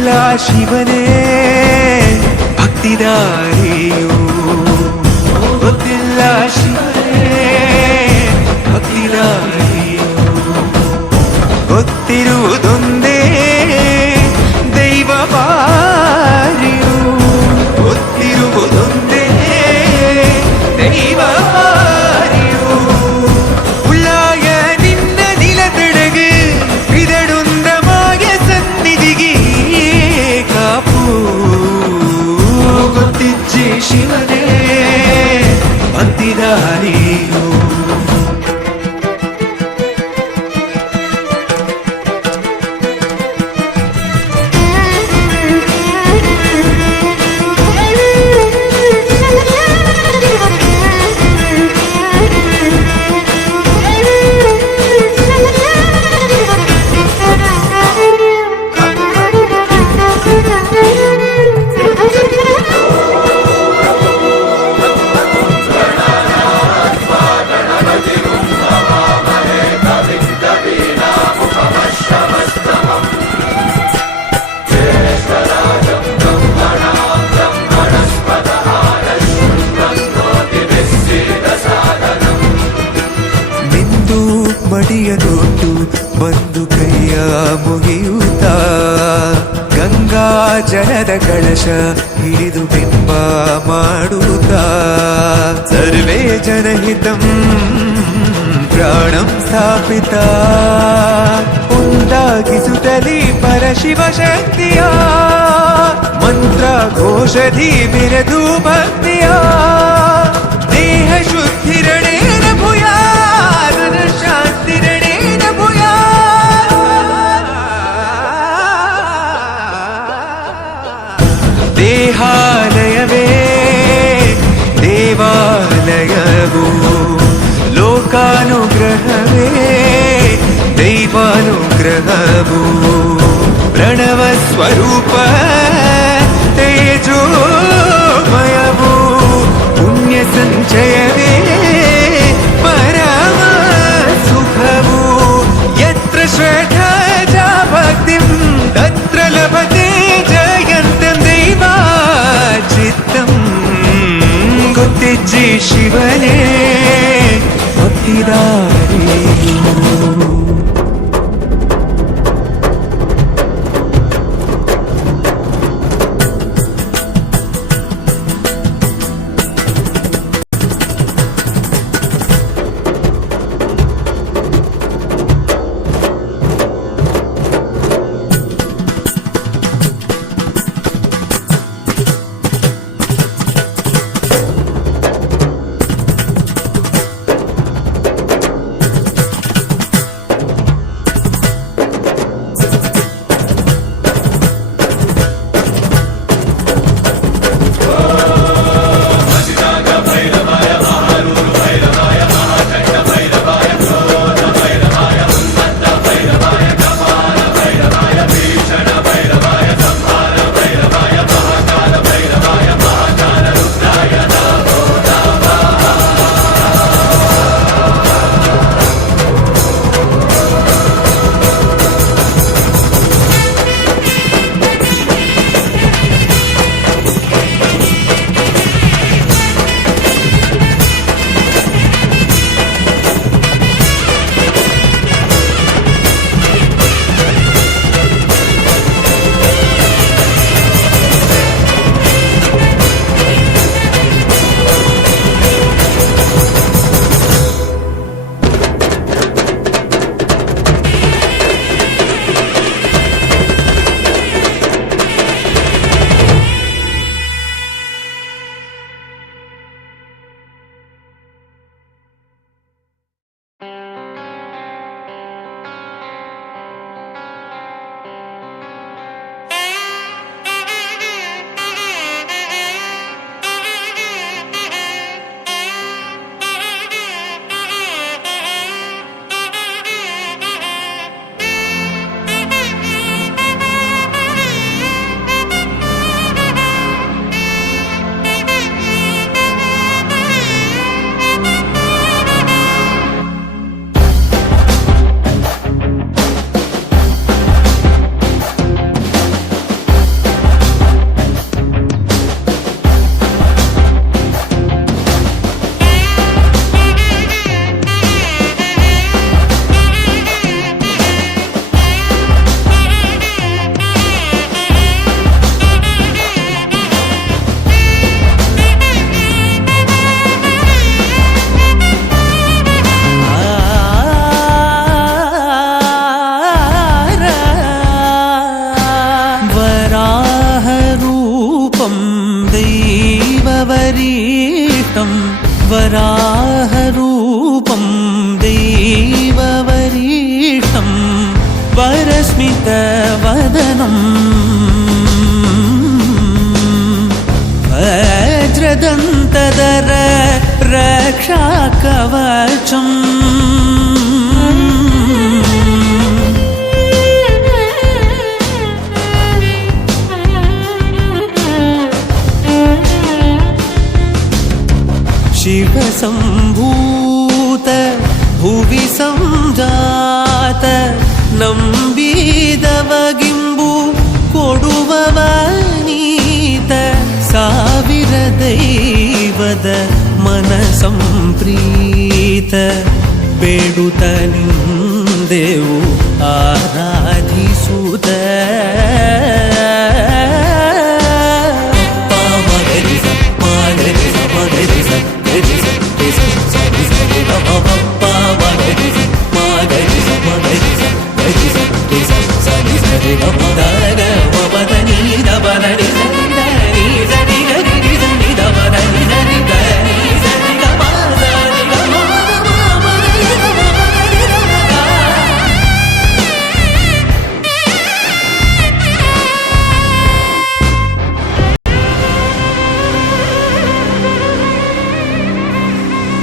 ಗೊತ್ತಿಲ್ಲ ಶಿವನೇ ಭಕ್ತಿದಾರಿಯು, ಗೊತ್ತಿಲ್ಲ ಶಿವನೇ ಭಕ್ತಿದಾರಿಯು, ಗೊತ್ತಿರುವುದೊಂದೇ ದೈವ ಬಾರಿಯು, ಗೊತ್ತಿರುವುದೊಂದೇ ದೈವ ಬಾರಿಯು. ಉಳ್ಳಾಯ ನಿನ್ನ ನಿಲತಡகு ವಿದಡುಂದಮಾಯ ಸನ್ನಿಧಿಗೆ ಕಾಪು, ಗೊತ್ತಿಜ್ಜಿ ಶಿವನೇ ಭಕ್ತಿದಾರಿಯು. ಮಡಿಯನೊಟ್ಟು ಬಂದು ಕೈಯ ಮುಗಿಯುತ್ತ ಗಂಗಾ ಜಲದ ಕಳಶ ಹಿಡಿದು ಬಿಂಬ ಮಾಡುತ್ತ ಸರ್ವೇ ಜನಹಿತಂ ಪ್ರಾಣಂ ಸ್ಥಾಪಿತ ಉಂಟಾಗಿಸುತ್ತಲೀ ಪರಶಿವ ಶಕ್ತಿಯ ಮಂತ್ರ ಘೋಷಧಿ ಮೆರೆದು ಭಕ್ತಿಯ ದೇಹ ಶುದ್ಧಿರಣೇನ ಭೂಯಾ ಶಾಂತಿರಣೇನ ಭೂಯಾ. ದೇಹಾಲಯವೇ ದೇವಾಲಯವು, ಲೋಕಾನುಗ್ರಹವೇ ದೈವಾನುಗ್ರಹವು, ಪ್ರಣವ ಸ್ವರೂಪ ತೇಜೋಮಯವು, ಪುಣ್ಯ ಸಂಚಯವೇ ಪರಮ ಸುಖವು. ಯತ್ರ ಶ್ರದ್ಧಾ ಚ ಭಕ್ತಿಂ ತತ್ರ ಲಭತೆ ಜಯಂತಂ ದೈವಾಚಿತ್ತಂ. ಗೊತ್ತಿಜ್ಜಿ ಶಿವನೇ ಭಕ್ತಿದಾರಿಯು. वराहरूपं दैववरीष्ठं वरस्मितवदनम् वज्रदन्तधर रक्षाकवचम् शिवसम्भूत भुवि संजात ನಂಬಿದವಗಿಂಬು ಕೊಡುವವನೀತ ಸಾವಿರ ದೈವದ ಮನ Samprita ಬೇಡುತ್ತ ನಿಂದೆವು ಆರಾಧಿಸುತ್ತ da da da da da da